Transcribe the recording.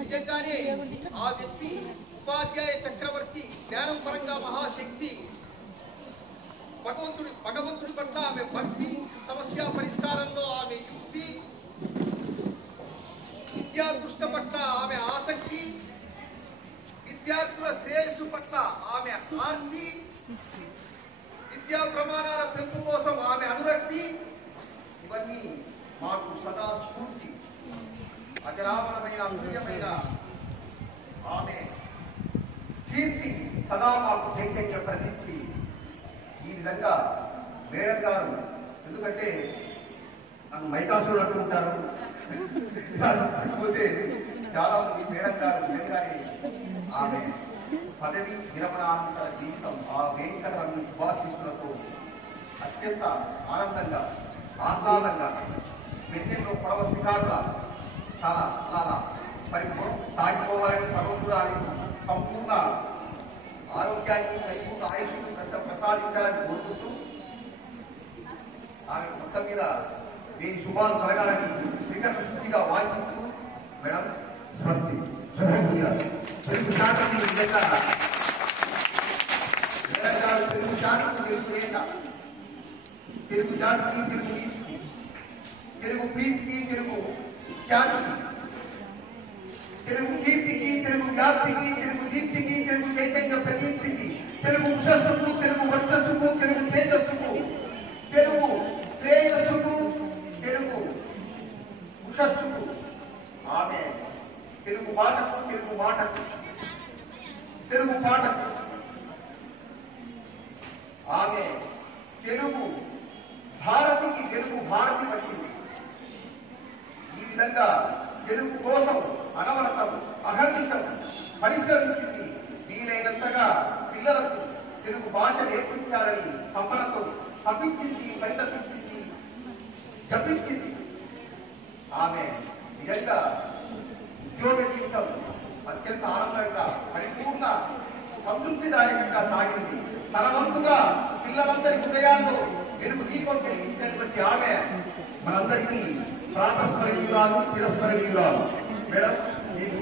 నిజంగానే ఆ వ్యక్తి ఉపాధ్యాయ చక్రవర్తి, జ్ఞానం పరంగా మహాశక్తి. భగవంతుడి పట్ల ఆమె భక్తి, సమస్య పరిష్కారంలో ఆమె యుక్తి, విద్యాదృష్ట పట్ల ఆమె ఆసక్తి, విద్యార్థుల శ్రేయస్సు పట్ల ఆమె ఆర్తి, విద్యా ప్రమాణాల పెంపు కోసం ఆమె అనురక్తి, ఇవన్నీ మాకు సదా స్ఫూర్తి. అజరామరమైన అమూల్యమైన ఆమె కీర్తి సదా మాకు చైతన్య ప్రతీతి. ఈ విధంగా మేడం గారు, ఎందుకంటే నన్ను మైకాసులు అంటుంటారు, కాకపోతే చాలా మంది మేడం గారు నిజంగానే ఆమె పదవి విరమణానంతర జీవితం ఆ వెంకట శుభాశీస్సులతో అత్యంత ఆనందంగా ఆహ్లాదంగా వెన్నెల్లో పొడవ శిఖారుగా చాలా అలా సాగిపోవాలని భగవంతుడాన్ని సంపూర్ణ ఆరోగ్యాన్ని పరిపూర్ణ ఆయుష్ను ప్రసాదించాలని కోరుకుంటూ ఆమె మొత్తం మీద ఈ శుభాలు కలగాలని శ్రీకృష్ణ స్థితిగా వాంఛిస్తూ మేడం స్వస్తి తెలుగు శాఖకు నిజంగా తెలుగు శాఖకు తెలుసులేక తెలుగు జాతికి, తెలుగు నీతికి, తెలుగు ప్రీతికి, తెలుగు ఖ్యాతికి, తెలుగు కీర్తికి, తెలుగు వ్యాప్తికి, తెలుగు దీప్తికి, తెలుగు చైతన్య ప్రదీప్తికి, తెలుగు ఉషస్సుకు, తెలుగు వర్చస్సుకు, తెలుగు తేజస్సుకు, తెలుగు శ్రేయస్సుకు, తెలుగు ఉషస్సుకు, ఆమె తెలుగు మాటకు, తెలుగు మాటకు, తెలుగు పాటకు, ఆమె తెలుగు భారతికి, తెలుగు భారతి పట్టింది. ఈ విధంగా తెలుగు కోసం అనవరతం అహర్నిశం పరిష్కరించింది. వీలైనంతగా పిల్లలకు తెలుగు భాష నేర్పించాలని సంపన్నతో తప్పించింది, పరితపించింది, జపించింది. ఆమె నిజంగా ఉద్యోగ జీవితం అత్యంత ఆనందంగా పరిపూర్ణ సంతృప్తిదాయకంగా సాగింది. తన వంతుగా పిల్లలందరి హృదయాల్లో వెలుగు దీపం వెలిగించినటువంటి ఆమె మనందరికీ ప్రాతస్మరణీయురాలు, చిరస్మరణీయురాలు. మేడం మీకు